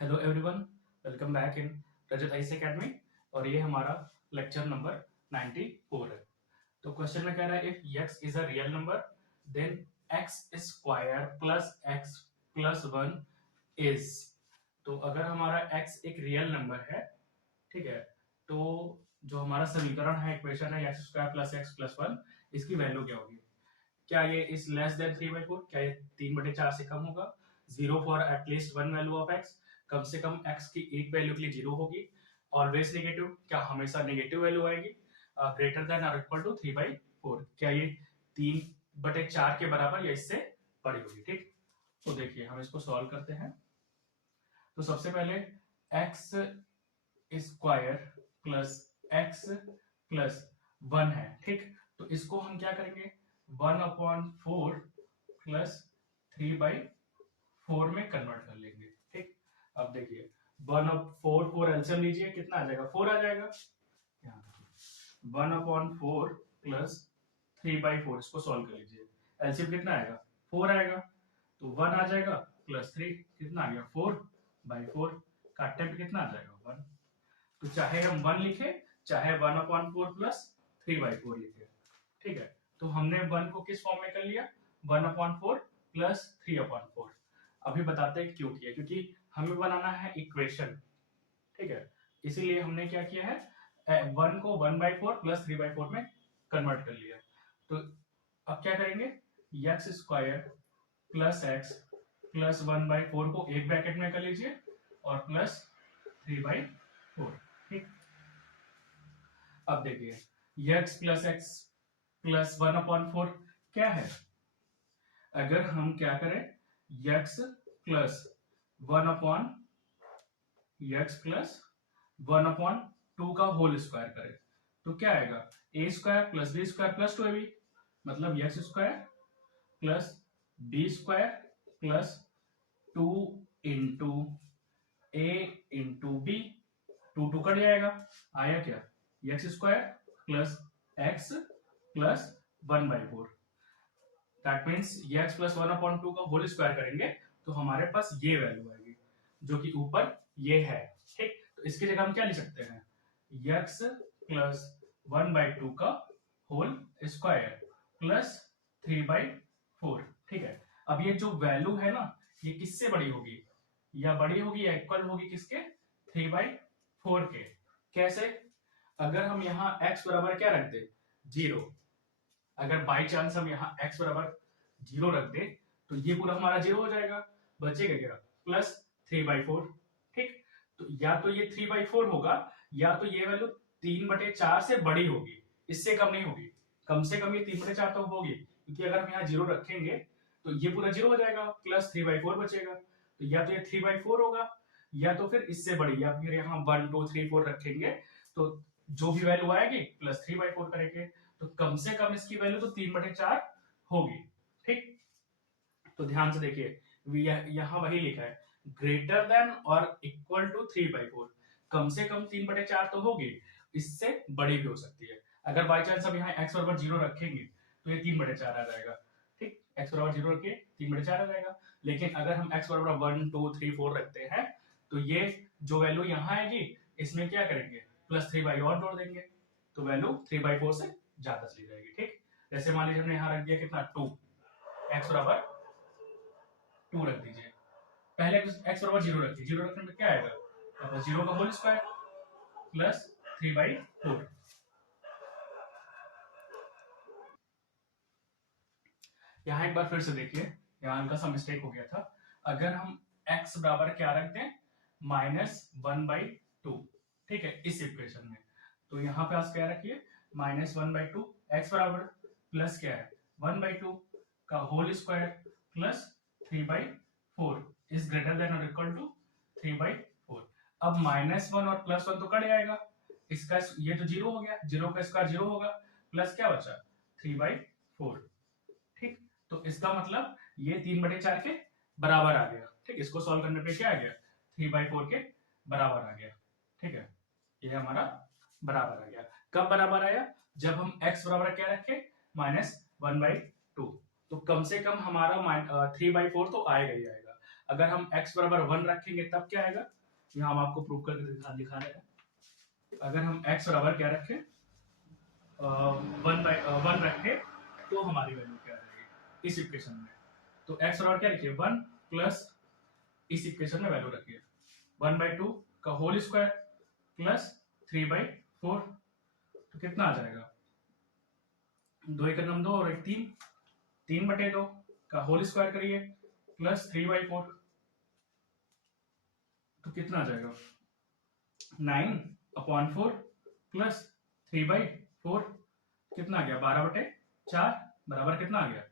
Hello everyone, welcome back in Rajat IC academy. और ये हमारा लेक्चर नंबर 94 है। तो क्वेश्चन में कह रहा है if x is a real number then x square plus x plus 1 is. तो अगर हमारा x एक रियल नंबर है, ठीक है, तो जो हमारा समीकरण है, इक्वेशन है x square plus X plus 1, इसकी वैल्यू क्या होगी? क्या ये इज लेस देन 3/4? क्या ये 3/4 से कम होगा? Zero for at least one value of X, कम से कम एक्स की एक वैल्यू के लिए जीरो होगी। ऑलवेज नेगेटिव, क्या हमेशा नेगेटिव वैल्यू आएगी? ग्रेटर देन और इक्वल टू 3/4, क्या ये 3/4 के बराबर या इससे बड़ी होगी? ठीक, तो देखिए हम इसको सॉल्व करते हैं। तो सबसे पहले x square plus X plus 1 है, ठीक, तो इसको हम क्या करेंगे? 1/4 प्लस 3/4 में कन्वर्ट कर लेंगे। ठीक, अब देखिए 1/4 एलसीएम लीजिए, कितना आ जाएगा? 4 आ जाएगा। यहाँ 1/4 प्लस 3/4, इसको सॉल्व कर लीजिए। एलसीएम कितना आएगा? 4 आएगा। तो 1 आ जाएगा प्लस 3, कितना आ गया? 4/4। काटने पे कितना आ जाएगा? 1। तो चाहे हम 1 लिखे, चाहे 1/4 प्लस 3/4 लिखे, ठीक है। तो हमने 1 को किस फॉर्म में कर लिया? 1/4 प्लस 3/4। अभी बताते हैं क्यों किया, क्योंकि हमें बनाना है इक्वेशन, ठीक है। इसीलिए हमने क्या किया है, 1 को 1/4 प्लस 3/4 में कन्वर्ट कर लिया। तो अब क्या करेंगे? X square plus X plus 1/4 को एक ब्रैकेट में कर लीजिए और प्लस 3/4। ठीक, अब देखिए एक्स प्लस एक्स प्लस 1/4 क्या है? अगर हम क्या करें, x प्लस 1/2 का होल स्क्वायर करें तो क्या आएगा? A square plus B square plus 2ab, मतलब X square plus B square plus 2 into A into B. 2 cut जाएगा, आया क्या? X square plus X plus 1/4। That means ये x प्लस 1/2 का होल स्क्वायर करेंगे तो हमारे पास ये वैल्यू आएगी जो कि ऊपर ये है। ठीक, तो इसकी जगह हम क्या लिख सकते हैं? x प्लस 1/2 का होल स्क्वायर प्लस 3/4। ठीक है, अब ये जो वैल्यू है ना, ये किससे बड़ी होगी? या बड़ी होगी या इक्वल होगी किसके? 3/4 के। कैसे? अगर हम यहाँ x बराबर क्या रख दे? 0। अगर बाई चांस हम यहाँ x बराबर 0 रख दे तो ये पूरा हमारा 0 हो जाएगा, बचेगा क्या? प्लस 3/4। ठीक, तो या तो ये 3/4 होगा या तो ये वैल्यू 3/4 से बड़ी होगी, इससे कम नहीं होगी। कम से कम ये 3/4 तो होगी, क्योंकि अगर हम यहाँ 0 रखेंगे तो ये पूरा 0 हो जाएगा, प्लस 3/4 बचेगा। तो या तो ये 3/4 होगा या तो फिर इससे बड़ी, या फिर यहाँ 1 2 3 4 रखेंगे तो जो भी वैल्यू आएगी प्लस 3/4 करेंगे, तो कम से कम इसकी वैल्यू तो 3/4 होगी। ठीक, तो ध्यान से देखिए, यहाँ वही लिखा है ग्रेटर देन और इक्वल टू 3/4। कम से कम 3/4 तो होगी, इससे बड़ी भी हो सकती है। अगर बाई चांस हम यहाँ x बराबर 0 रखेंगे तो ये 3/4 आ जाएगा। ठीक, x बराबर 0 रखिए, 3/4 आ जाएगा। लेकिन अगर हम x बराबर 1 2 3 4 रखते हैं तो ये जो वैल्यू यहाँ आएगी इसमें क्या करेंगे? प्लस 3 और जोड़ देंगे, तो वैल्यू 3/4 से ज्यादा चली जाएगी। ठीक, जैसे मान लीजिए हमने यहाँ रख दिया कितना? 2, x बराबर 2 रख दीजिए। पहले x बराबर 0 रखिए, 0 रखने में क्या आएगा? 0 का होल स्क्वायर प्लस 3/4। यहाँ एक बार फिर से देखिए, यहाँ हल्का सा मिस्टेक हो गया था। अगर हम x बराबर क्या रख दें? -1/2, ठीक है, इस इक्वेशन में, तो यहाँ पे आप क्या रखिए? -1/2, x बराबर प्लस क्या है? 1/2 का whole square plus 3/4 is greater than और इक्वल टू 3/4। अब -1 और +1 तो कट जाएगा, इसका ये तो 0 हो गया, 0 का स्क्वायर 0 होगा, प्लस क्या बचा? 3/4। ठीक, तो इसका मतलब ये 3/4 के बराबर आ गया। ठीक, इसको सॉल्व करने पे क्या आ गया? 3/4 के बराबर आ गया। ठीक है, ये हमारा बराबर आ गया। कब बराबर आया? जब हम x बराबर क्या रखे? -1/2। तो कम से कम हमारा 3/4 तो आएगा ही आएगा। अगर हम x बराबर 1 रखेंगे तब क्या आएगा, यहाँ हम आपको प्रूव करके दिखा रहे हैं। अगर हम x बराबर क्या रखें, 1 रखे तो हमारी वैल्यू क्या रहेगी इस इक्वेशन में। तो x बराबर क्या रखिए 1 प्लस इस इक्वेशन में वैल्यू रखिए 1/2 का होल स्क्वायर प्लस 3/4, तो कितना आ जाएगा, 2 एक 2 और 1 3, 3/2 का होल स्क्वायर करिए प्लस 3/4, तो कितना आ जाएगा 9/4 प्लस 3/4, कितना आ गया 12/4 बराबर कितना आ गया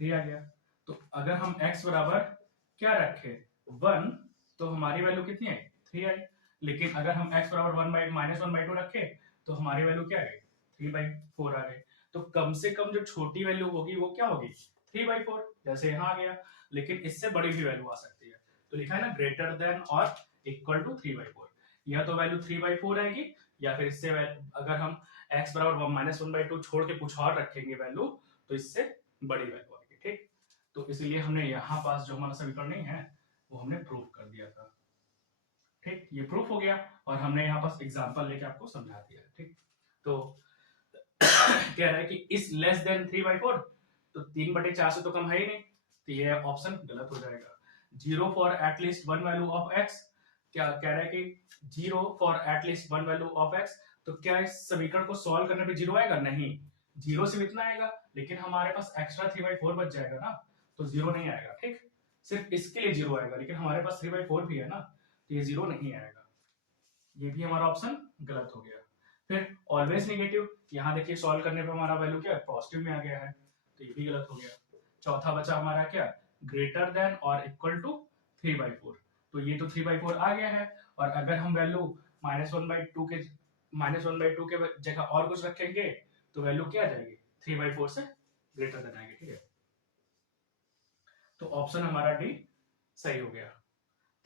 3 आ गया। तो अगर हम x बराबर क्या रखे 1 तो हमारी वैल्यू कितनी है 3 आई, लेकिन अगर हम x बराबर -1/2 रखे तो हमारी वैल्यू क्या है 3/4 आ गई। तो कम से कम जो छोटी वैल्यू होगी वो क्या होगी 3/4, जैसे यहाँ आ गया, लेकिन इससे बड़ी भी वैल्यू आ सकती है। तो लिखा है ना ग्रेटर देन और इक्वल टू 3/4, या तो वैल्यू 3/4 आएगी या फिर इससे अगर हम x बराबर -1/2 छोड़ के कुछ और रखेंगे वैल्यू तो इससे बड़ी वैल्यू आएगी। ठीक, तो इसलिए हमने यहाँ पास जो हमारा समीकरण नहीं है वो हमने प्रूव कर दिया था। ठीक, ये प्रूफ हो गया और हमने यहाँ पास एग्जांपल लेके आपको समझा दिया। ठीक, तो कह रहा है कि इस लेस देन 3/4, तो 3/4 से तो कम है ही नहीं, तो ये ऑप्शन गलत हो जाएगा। 0 for at least 1 value of x, क्या कह रहा है कि 0 for at least 1 value of x, तो क्या इस समीकरण को सॉल्व करने पे 0 आएगा, नहीं, 0 सिर्फ इतना आएगा, लेकिन हमारे पास एक्स्ट्रा 3/4 बच जाएगा ना, तो 0 नहीं आएगा। ठीक, सिर्फ इसके लिए 0 आएगा, लेकिन हमारे पास 3/4 भी है ना, तो ये 0 नहीं आएगा। ये भी हमारा ऑप्शन गलत हो गया। फिर ऑलवेज नेगेटिव, यहाँ देखिए सॉल्व करने पे हमारा वैल्यू क्या पॉजिटिव में आ गया है, तो ये भी गलत हो गया। चौथा बचा हमारा क्या ग्रेटर देन और इक्वल टू 3/4, तो ये तो 3/4 आ गया है, और अगर हम वैल्यू -1/2 के जगह और कुछ रखेंगे तो वैल्यू क्या आ जाएगी 3/4 से ग्रेटर देन आएगी। ठीक है, तो ऑप्शन हमारा डी सही हो गया।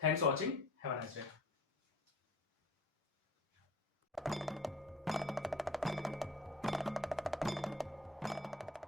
Thanks watching, have a nice day.